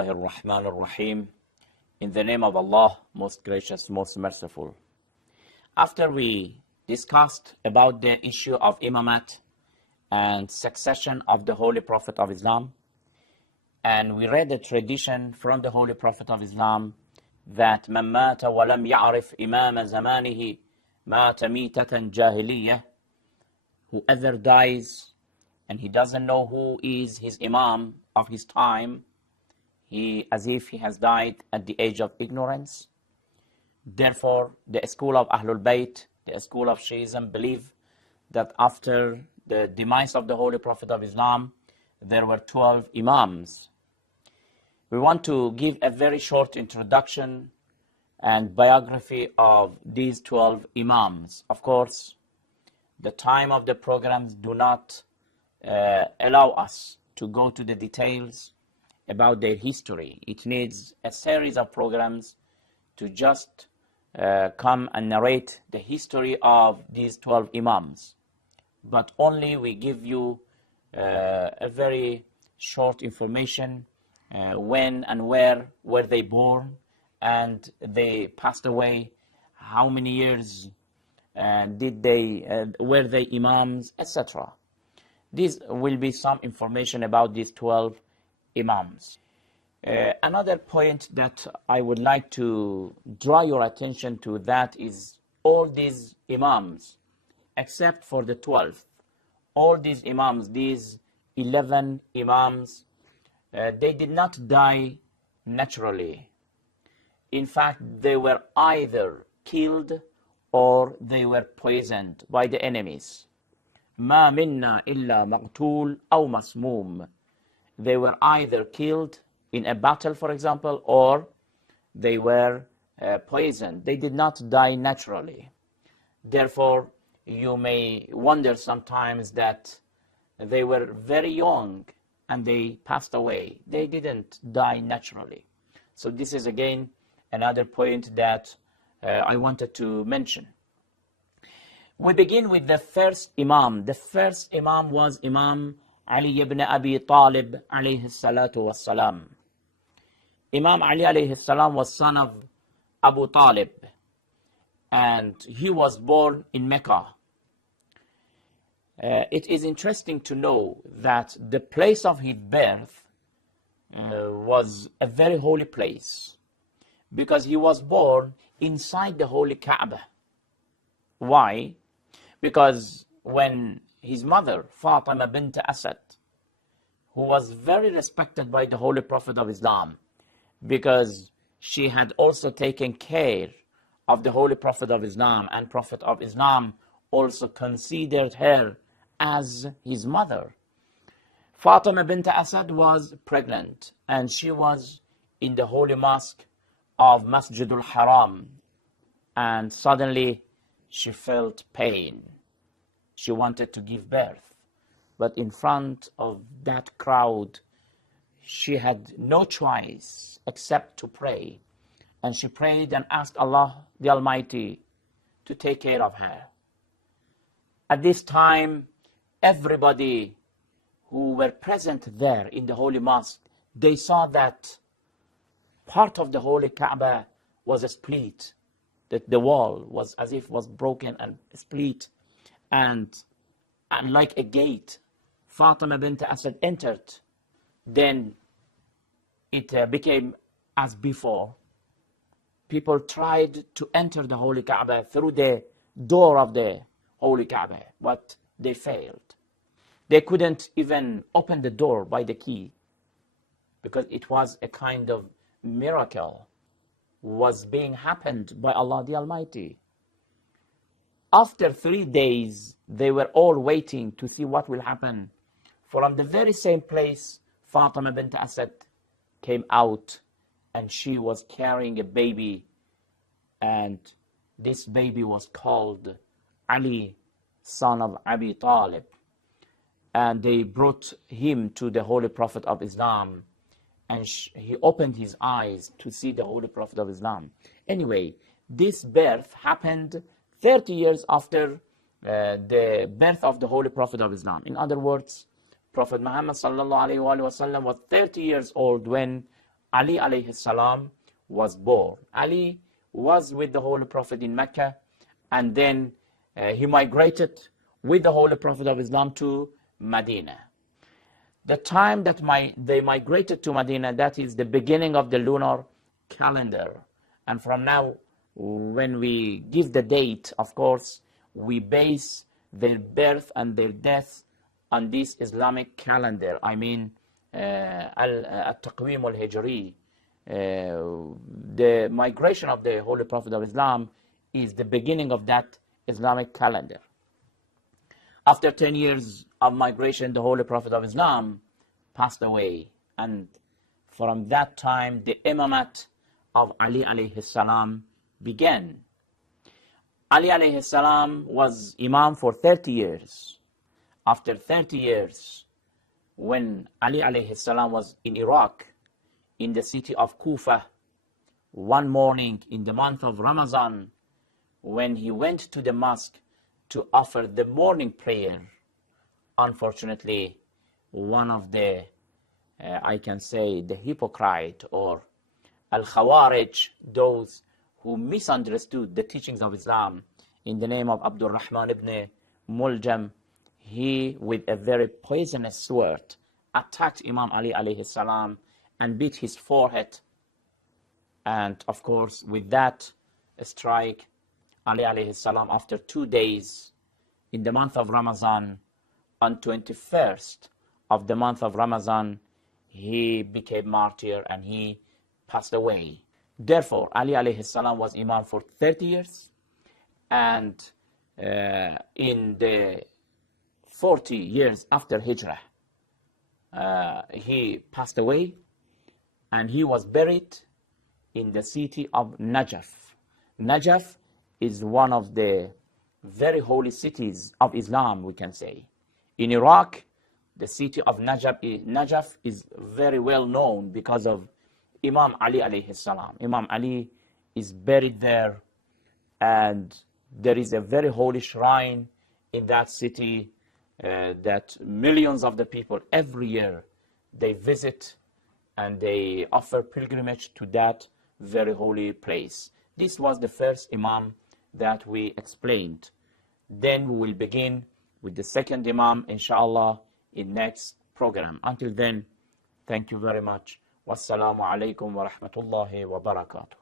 Bismillahir Rahmanir Rahim. In the name of Allah, most gracious, most merciful. After we discussed about the issue of imamat and succession of the Holy Prophet of Islam, and we read a tradition from the Holy Prophet of Islam that man mata wa lam ya'rif imama zamanihi mata mitatan jahiliyyah, whoever dies and he doesn't know who is his imam of his time, as if he has died at the age of ignorance. Therefore, the school of Ahlul Bayt, the school of Shiism, believe that after the demise of the Holy Prophet of Islam, there were 12 Imams. We want to give a very short introduction and biography of these 12 Imams. Of course, the time of the programs do not allow us to go to the details about their history. It needs a series of programs to just come and narrate the history of these 12 Imams. But only we give you a very short information, when and where were they born, and they passed away, how many years were they Imams, etc. This will be some information about these 12 Imams. Another point that I would like to draw your attention to, that is all these Imams, except for the 12th, all these Imams, these 11 Imams, they did not die naturally. In fact, they were either killed or they were poisoned by the enemies. ما منا إلا مقتول أو مسموم. They were either killed in a battle, for example, or they were poisoned. They did not die naturally. Therefore, you may wonder sometimes that they were very young and they passed away. They didn't die naturally. So this is again another point that I wanted to mention. We begin with the first Imam. The first Imam was Imam Ali ibn Abi Talib alayhi salatu wassalam. Imam Ali alayhi salam was son of Abu Talib, and he was born in Mecca. It is interesting to know that the place of his birth was a very holy place, because he was born inside the holy Kaaba. Why? Because when his mother, Fatima bint Asad, who was very respected by the Holy Prophet of Islam, because she had also taken care of the Holy Prophet of Islam, and Prophet of Islam also considered her as his mother. Fatima bint Asad was pregnant, and she was in the holy mosque of Masjidul Haram, and suddenly she felt pain. She wanted to give birth, but in front of that crowd, she had no choice except to pray. And she prayed and asked Allah the Almighty to take care of her. At this time, everybody who were present there in the holy mosque, they saw that part of the holy Kaaba was a split, that the wall was as if was broken and split, and like a gate, Fatima bint Asad entered. Then it became as before. People tried to enter the holy Kaaba through the door of the holy Kaaba, but they failed. They couldn't even open the door by the key, because it was a kind of miracle was being happened by Allah the Almighty. After 3 days, they were all waiting to see what will happen. From the very same place, Fatima bint Asad came out, and she was carrying a baby, and this baby was called Ali, son of Abi Talib. And they brought him to the Holy Prophet of Islam, and he opened his eyes to see the Holy Prophet of Islam. Anyway, this birth happened 30 years after the birth of the Holy Prophet of Islam. In other words, Prophet Muhammad sallallahu alaihi wasallam was 30 years old when Ali alayhi salam was born. Ali was with the Holy Prophet in Mecca, and then he migrated with the Holy Prophet of Islam to Medina. The time that they migrated to Medina, that is the beginning of the lunar calendar. And from now, when we give the date, of course, we base their birth and their death on this Islamic calendar. I mean, al-Taqweem al-Hijri. The migration of the Holy Prophet of Islam is the beginning of that Islamic calendar. After 10 years of migration, the Holy Prophet of Islam passed away. And from that time, the Imamate of Ali alayhi salam began. Ali alayhi salam was Imam for 30 years. After 30 years, when Ali alayhi salam was in Iraq, in the city of Kufa, one morning in the month of Ramadan, when he went to the mosque to offer the morning prayer, unfortunately, one of the, I can say, the hypocrite or al-Khawarij, those who misunderstood the teachings of Islam, in the name of Abdul Rahman ibn Muljam, he, with a very poisonous sword, attacked Imam Ali alayhi salam and beat his forehead. And of course, with that strike, Ali alayhi salam, after 2 days in the month of Ramadan, on 21st of the month of Ramadan, he became martyr and he passed away. Therefore, Ali alayhi salam was Imam for 30 years, and in the 40 years after Hijrah, he passed away, and he was buried in the city of Najaf. Najaf is one of the very holy cities of Islam, we can say. In Iraq, the city of Najaf is very well known because of Imam Ali alayhi salam. Imam Ali is buried there, and there is a very holy shrine in that city that millions of the people every year they visit and they offer pilgrimage to that very holy place. This was the first Imam that we explained. Then we will begin with the second Imam, inshallah, in next program. Until then, thank you very much. Wassalamu alaikum wa rahmatullahi wa barakatuh.